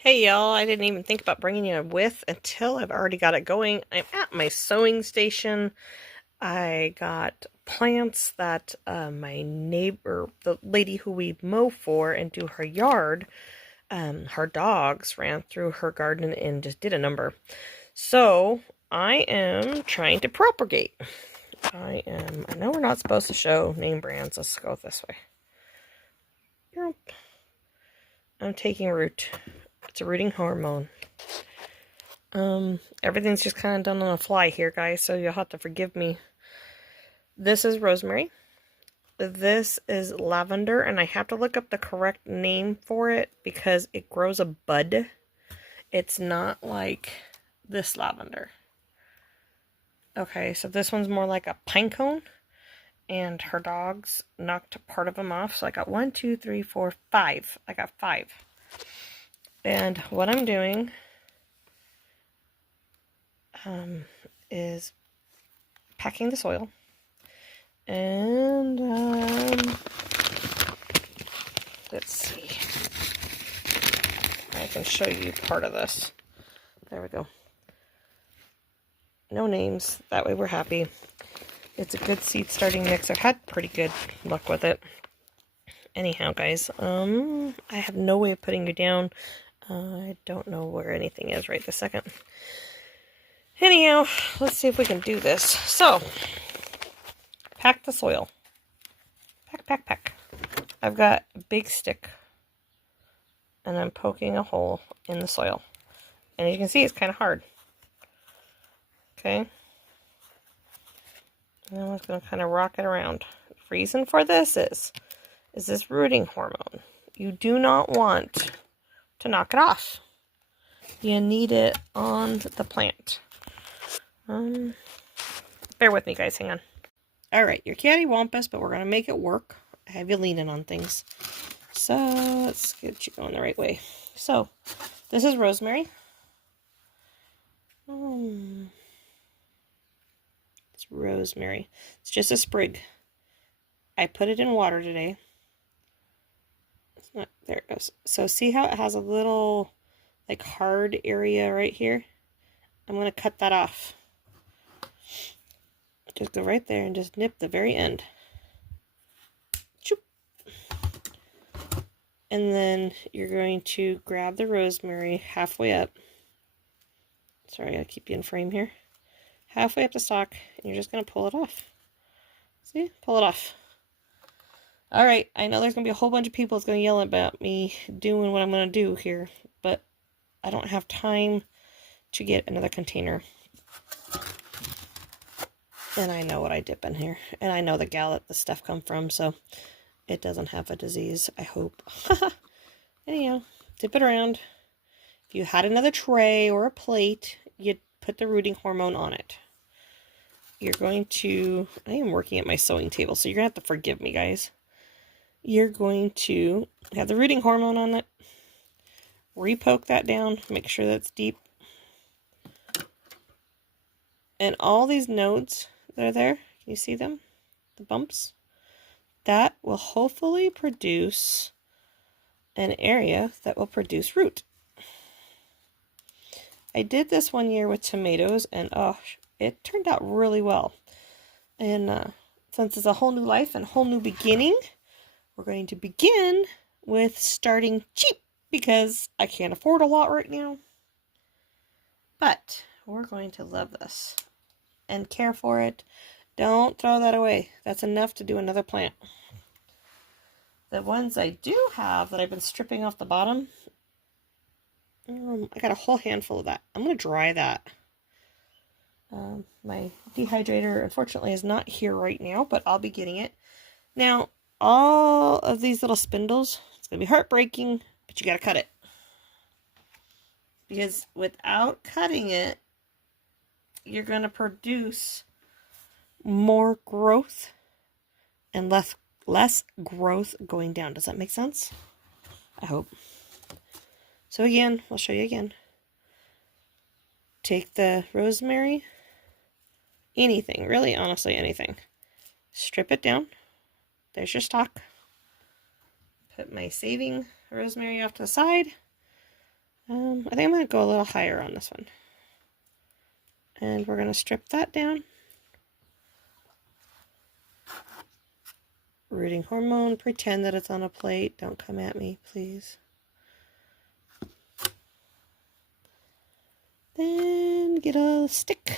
Hey y'all, I didn't even think about bringing you a with until I've already got it going. I'm at my sewing station. I got plants that my neighbor, the lady who we mow for and do her yard, her dogs ran through her garden and just did a number. So I am trying to propagate. I know we're not supposed to show name brands. Let's go this way. Yep. I'm taking root. It's a rooting hormone. Everything's just kind of done on the fly here, guys, so you'll have to forgive me. This is rosemary. This is lavender, and I have to look up the correct name for it because it grows a bud. It's not like this lavender. Okay, so this one's more like a pine cone, and her dogs knocked part of them off. So I got 1, 2, 3, 4, 5. I got 5. And what I'm doing is packing the soil. And let's see. I can show you part of this. There we go. No names. That way we're happy. It's a good seed starting mix. I've had pretty good luck with it. Anyhow, guys, I have no way of putting you down. I don't know where anything is right this second. Anyhow, let's see if we can do this. So, pack the soil. Pack. I've got a big stick, and I'm poking a hole in the soil. And as you can see, it's kind of hard. Okay. And I'm just going to kind of rock it around. The reason for this is this rooting hormone. You do not want to knock it off. You need it on the plant. Bear with me, guys. Hang on. All right, you're cattywampus, but we're going to make it work. I have you leaning on things. So let's get you going the right way. So this is rosemary. It's rosemary. It's just a sprig. I put it in water today. It's not, there it goes. So see how it has a little like hard area right here? I'm going to cut that off. Just go right there and just nip the very end. Choop. And then you're going to grab the rosemary halfway up. Sorry, I keep you in frame here. Halfway up the stalk, and you're just going to pull it off. See? Pull it off. Alright, I know there's going to be a whole bunch of people that's going to yell about me doing what I'm going to do here, but I don't have time to get another container. And I know what I dip in here. And I know the gal that the stuff come from, so it doesn't have a disease, I hope. Anyhow, dip it around. If you had another tray or a plate, you'd put the rooting hormone on it. You're going to... I am working at my sewing table, so you're going to have to forgive me, guys. You're going to have the rooting hormone on it. Repoke that down. Make sure that's deep. And all these nodes that are there, can you see them? The bumps? That will hopefully produce an area that will produce root. I did this one year with tomatoes, and oh, it turned out really well. And since it's a whole new life and whole new beginning, we're going to begin with starting cheap because I can't afford a lot right now. But we're going to love this and care for it. Don't throw that away. That's enough to do another plant. The ones I do have that I've been stripping off the bottom, I got a whole handful of that. I'm going to dry that. My dehydrator, unfortunately, is not here right now, but I'll be getting it. Now, all of these little spindles, it's going to be heartbreaking, but you got to cut it. Because without cutting it, you're going to produce more growth and less growth going down. Does that make sense? I hope. So again, I'll show you again. Take the rosemary, anything, really honestly anything. Strip it down. There's your stalk. Put my saving rosemary off to the side. I think I'm going to go a little higher on this one. And we're going to strip that down. Rooting hormone, pretend that it's on a plate. Don't come at me, please. Then get a stick,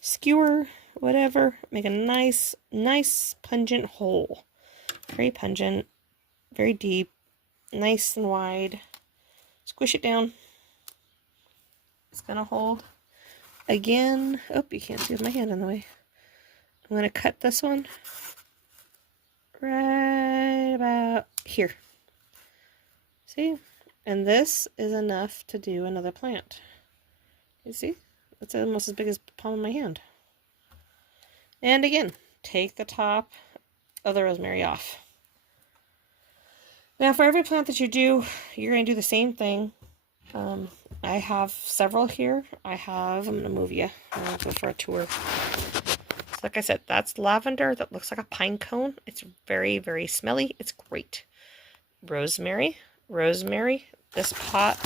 skewer, whatever. Make a nice pungent hole. Very pungent, very deep, nice and wide. Squish it down. It's going to hold. Again, oh, you can't see with my hand in the way. I'm going to cut this one right about here. See? And this is enough to do another plant. You see? It's almost as big as the palm of my hand. And again, take the top of the rosemary off. Now for every plant that you do, you're going to do the same thing. I have several here. I'm going to move you. I'm going to go for a tour. So like I said, that's lavender that looks like a pine cone. It's very, very smelly. It's great. Rosemary. Rosemary. This pot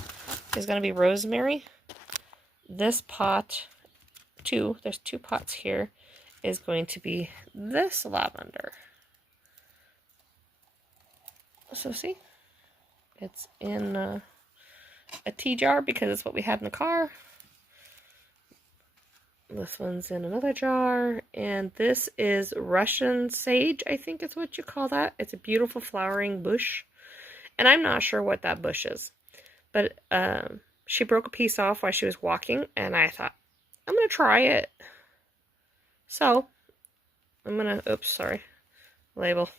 is going to be rosemary. This pot, there's 2 pots here, is going to be this lavender. So see, it's in a tea jar because it's what we had in the car. This one's in another jar, and this is Russian sage, I think is what you call that. It's a beautiful flowering bush, and I'm not sure what that bush is, but she broke a piece off while she was walking, and I thought, I'm going to try it. So, I'm going to, oops, sorry, label.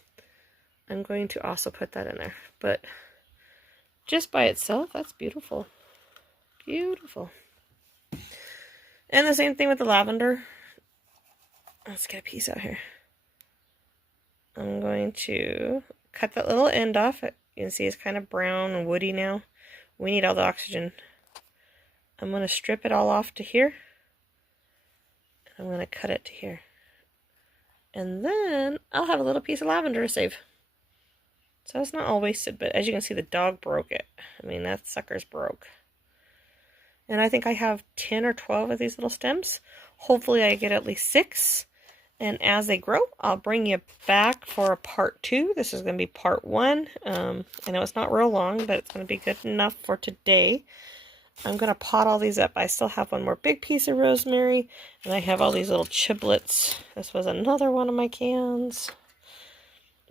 I'm going to also put that in there, but just by itself, that's beautiful. Beautiful. And the same thing with the lavender. Let's get a piece out here. I'm going to cut that little end off. You can see it's kind of brown and woody now. We need all the oxygen. I'm going to strip it all off to here. I'm going to cut it to here. And then I'll have a little piece of lavender to save. So it's not all wasted, but as you can see, the dog broke it. I mean, that sucker's broke. And I think I have 10 or 12 of these little stems. Hopefully I get at least 6. And as they grow, I'll bring you back for a part 2. This is going to be part 1. I know it's not real long, but it's going to be good enough for today. I'm going to pot all these up. I still have one more big piece of rosemary. And I have all these little chiblets. This was another one of my cans.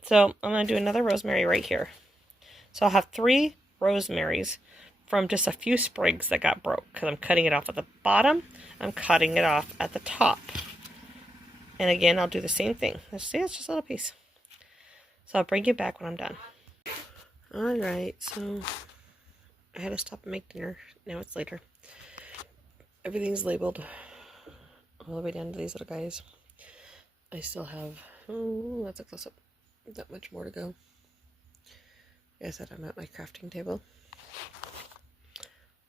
So I'm going to do another rosemary right here. So I'll have 3 rosemaries from just a few sprigs that got broke, because I'm cutting it off at the bottom. I'm cutting it off at the top. And again, I'll do the same thing. Let's see, it's just a little piece. So I'll bring you back when I'm done. Alright, so I had to stop and make dinner. Now it's later. Everything's labeled all the way down to these little guys. I still have, that's a close up. Not much more to go. Like I said, I'm at my crafting table.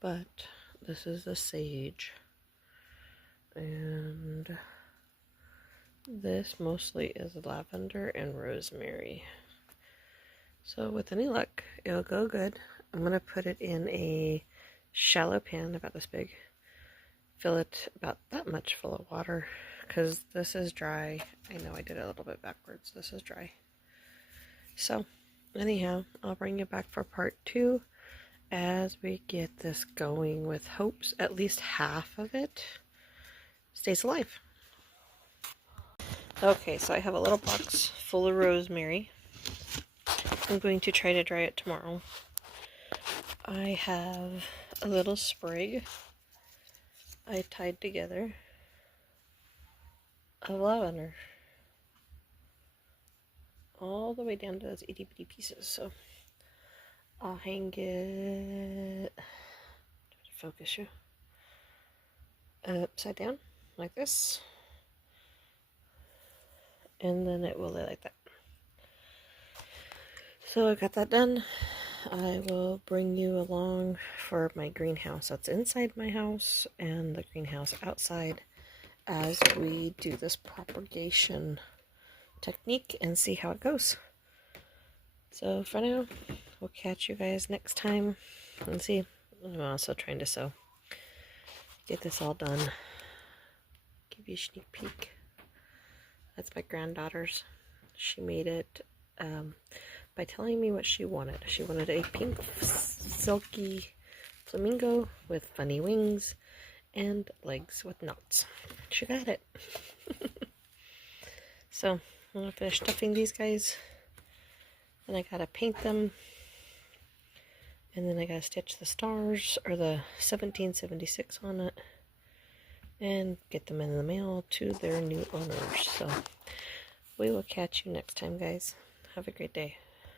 But this is the sage. And this mostly is lavender and rosemary. So with any luck, it'll go good. I'm going to put it in a shallow pan about this big. Fill it about that much full of water, because this is dry. I know I did it a little bit backwards. This is dry. So anyhow, I'll bring you back for part 2 as we get this going, with hopes at least half of it stays alive. Okay, so I have a little box full of rosemary. I'm going to try to dry it tomorrow. I have a little sprig I tied together of lavender. All the way down to those itty bitty pieces. So I'll hang it, focus you, upside down like this, and then it will lay like that. So I got that done. I will bring you along for my greenhouse that's inside my house and the greenhouse outside as we do this propagation technique and see how it goes. So for now, we'll catch you guys next time and see. I'm also trying to get this all done. Give you a sneak peek. That's my granddaughter's. She made it by telling me what she wanted. She wanted a pink silky flamingo with funny wings and legs with knots. She got it. So I'm gonna finish stuffing these guys. Then I gotta paint them. And then I gotta stitch the stars or the 1776 on it and get them in the mail to their new owners. So we will catch you next time, guys. Have a great day.